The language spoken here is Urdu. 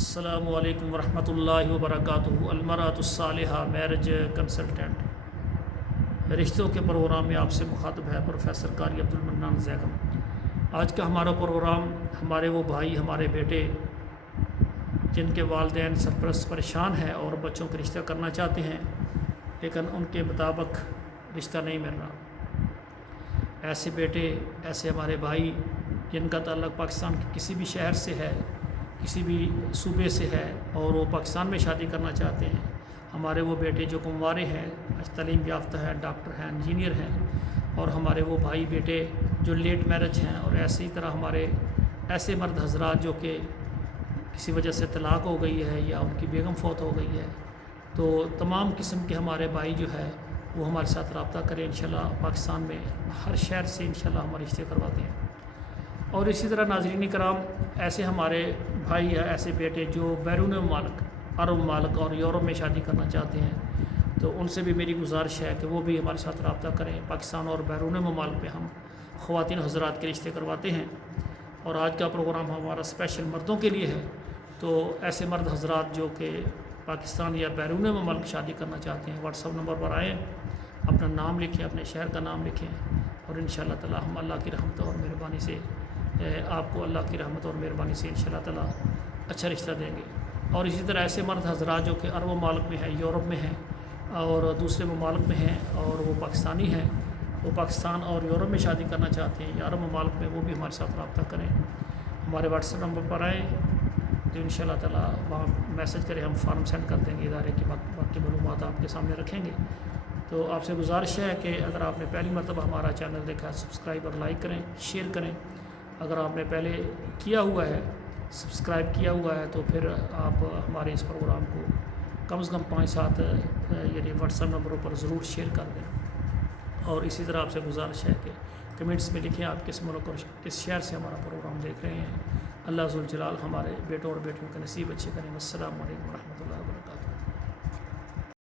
السلام علیکم ورحمۃ اللہ وبرکاتہ۔ المرأۃ الصالحہ میرج کنسلٹنٹ رشتوں کے پروگرام میں آپ سے مخاطب ہے پروفیسر قاری عبدالمنان زیگم۔ آج کا ہمارا پروگرام ہمارے وہ بھائی، ہمارے بیٹے جن کے والدین سرپرست پریشان ہیں اور بچوں کے رشتہ کرنا چاہتے ہیں لیکن ان کے مطابق رشتہ نہیں مل رہا۔ ایسے بیٹے، ایسے ہمارے بھائی جن کا تعلق پاکستان کے کسی بھی شہر سے ہے، کسی بھی صوبے سے ہے اور وہ پاکستان میں شادی کرنا چاہتے ہیں، ہمارے وہ بیٹے جو کنوارے ہیں، تعلیم یافتہ ہیں، ڈاکٹر ہیں، انجینئر ہیں، اور ہمارے وہ بھائی بیٹے جو لیٹ میرج ہیں، اور اسی طرح ہمارے ایسے مرد حضرات جو کہ کسی وجہ سے طلاق ہو گئی ہے یا ان کی بیگم فوت ہو گئی ہے، تو تمام قسم کے ہمارے بھائی جو ہے وہ ہمارے ساتھ رابطہ کریں۔ انشاءاللہ پاکستان میں ہر شہر سے انشاءاللہ ہمارے رشتے کرواتے ہیں۔ اور اسی طرح ناظرین کرام، ایسے ہمارے بھائی یا ایسے بیٹے جو بیرون ممالک، عرب ممالک اور یورپ میں شادی کرنا چاہتے ہیں، تو ان سے بھی میری گزارش ہے کہ وہ بھی ہمارے ساتھ رابطہ کریں۔ پاکستان اور بیرون ممالک میں ہم خواتین حضرات کے رشتے کرواتے ہیں، اور آج کا پروگرام ہمارا اسپیشل مردوں کے لیے ہے۔ تو ایسے مرد حضرات جو کہ پاکستان یا بیرون ممالک شادی کرنا چاہتے ہیں، واٹس ایپ نمبر پر آئیں، اپنا نام لکھیں، اپنے شہر کا نام لکھیں، اور انشاءاللہ تعالی ہم اللہ کی رحمت اور مہربانی سے آپ کو اللہ کی رحمت اور مہربانی سے انشاءاللہ تعالی اچھا رشتہ دیں گے۔ اور اسی طرح ایسے مرد حضرات جو کہ عرب ممالک میں ہیں، یورپ میں ہیں اور دوسرے ممالک میں ہیں، اور وہ پاکستانی ہیں، وہ پاکستان اور یورپ میں شادی کرنا چاہتے ہیں یا عرب ممالک میں، وہ بھی ہمارے ساتھ رابطہ کریں۔ ہمارے واٹس ایپ نمبر پر آئیں تو انشاءاللہ تعالی وہاں میسج کریں، ہم فارم سینڈ کر دیں گے، ادارے کی باقی معلومات آپ کے سامنے رکھیں گے۔ تو آپ سے گزارش ہے کہ اگر آپ نے پہلی مرتبہ ہمارا چینل دیکھا ہے، سبسکرائب اور لائک کریں، شیئر کریں۔ اگر آپ نے پہلے کیا ہوا ہے، سبسکرائب کیا ہوا ہے، تو پھر آپ ہمارے اس پروگرام کو کم از کم 5-7 یعنی واٹس ایپ نمبروں پر ضرور شیئر کر دیں۔ اور اسی طرح آپ سے گزارش ہے کہ کمنٹس میں لکھیں آپ کس ملک اور کس شہر سے ہمارا پروگرام دیکھ رہے ہیں۔ اللہ ذوالجلال ہمارے بیٹوں اور بیٹیوں کا نصیب اچھے کریں۔ السلام علیکم ورحمۃ اللہ وبرکاتہ۔